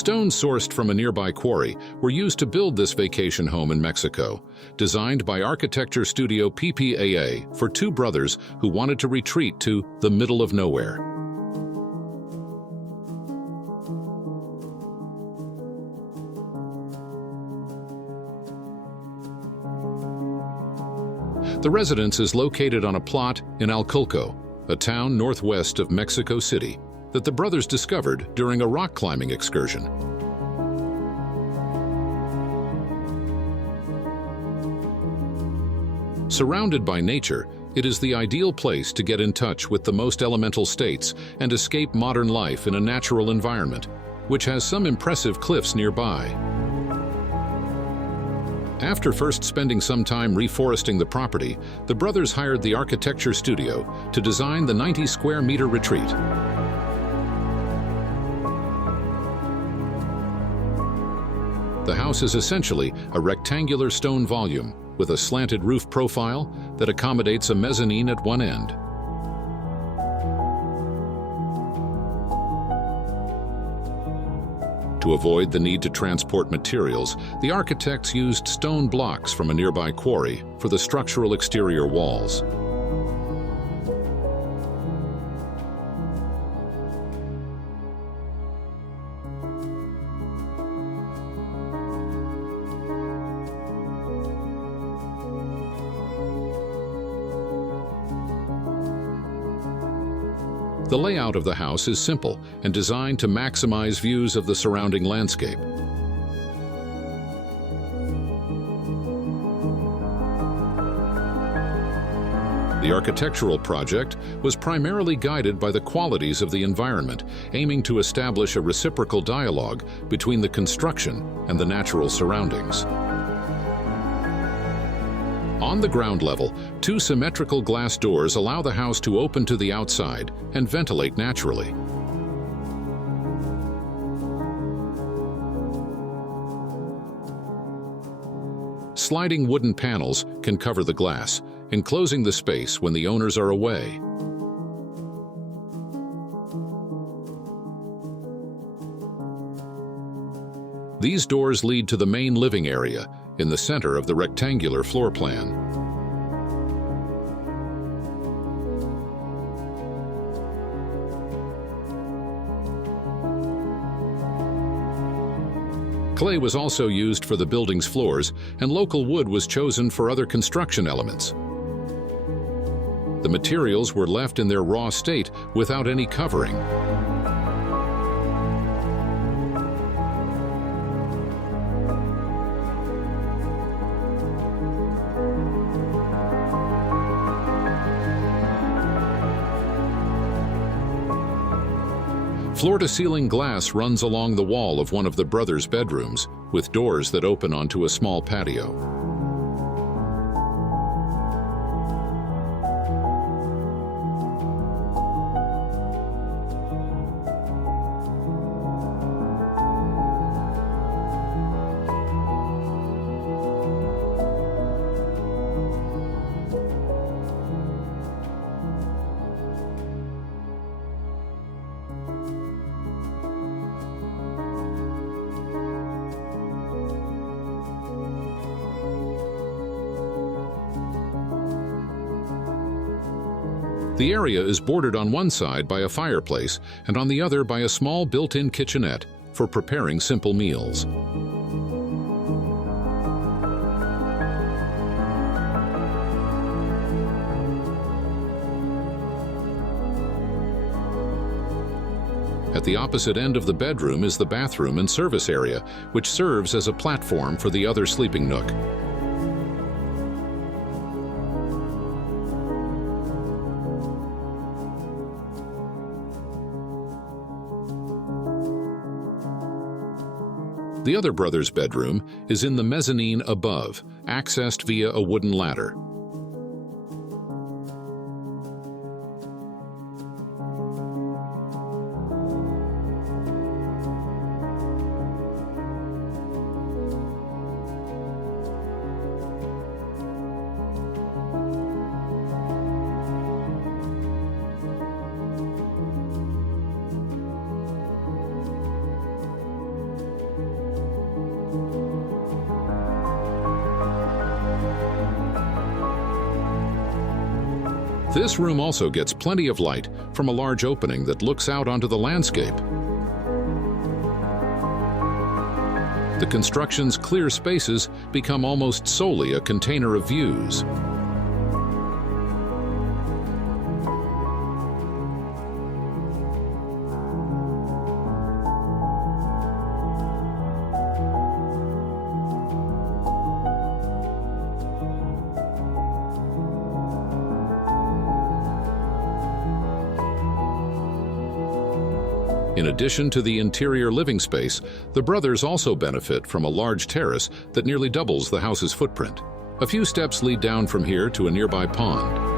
Stones sourced from a nearby quarry were used to build this vacation home in Mexico, designed by architecture studio PPAA for two brothers who wanted to retreat to the middle of nowhere. The residence is located on a plot in Aculco, a town northwest of Mexico City, that the brothers discovered during a rock climbing excursion. Surrounded by nature, it is the ideal place to get in touch with the most elemental states and escape modern life in a natural environment, which has some impressive cliffs nearby. After first spending some time reforesting the property, the brothers hired the architecture studio to design the 90-square-meter retreat. The house is essentially a rectangular stone volume with a slanted roof profile that accommodates a mezzanine at one end. To avoid the need to transport materials, the architects used stone blocks from a nearby quarry for the structural exterior walls. The layout of the house is simple and designed to maximize views of the surrounding landscape. The architectural project was primarily guided by the qualities of the environment, aiming to establish a reciprocal dialogue between the construction and the natural surroundings. On the ground level, two symmetrical glass doors allow the house to open to the outside and ventilate naturally. Sliding wooden panels can cover the glass, enclosing the space when the owners are away. These doors lead to the main living area, in the center of the rectangular floor plan. Clay was also used for the building's floors, and local wood was chosen for other construction elements. The materials were left in their raw state without any covering. Floor-to-ceiling glass runs along the wall of one of the brothers' bedrooms, with doors that open onto a small patio. The area is bordered on one side by a fireplace and on the other by a small built-in kitchenette for preparing simple meals. At the opposite end of the bedroom is the bathroom and service area, which serves as a platform for the other sleeping nook. The other brother's bedroom is in the mezzanine above, accessed via a wooden ladder. This room also gets plenty of light from a large opening that looks out onto the landscape. The construction's clear spaces become almost solely a container of views. In addition to the interior living space, the brothers also benefit from a large terrace that nearly doubles the house's footprint. A few steps lead down from here to a nearby pond.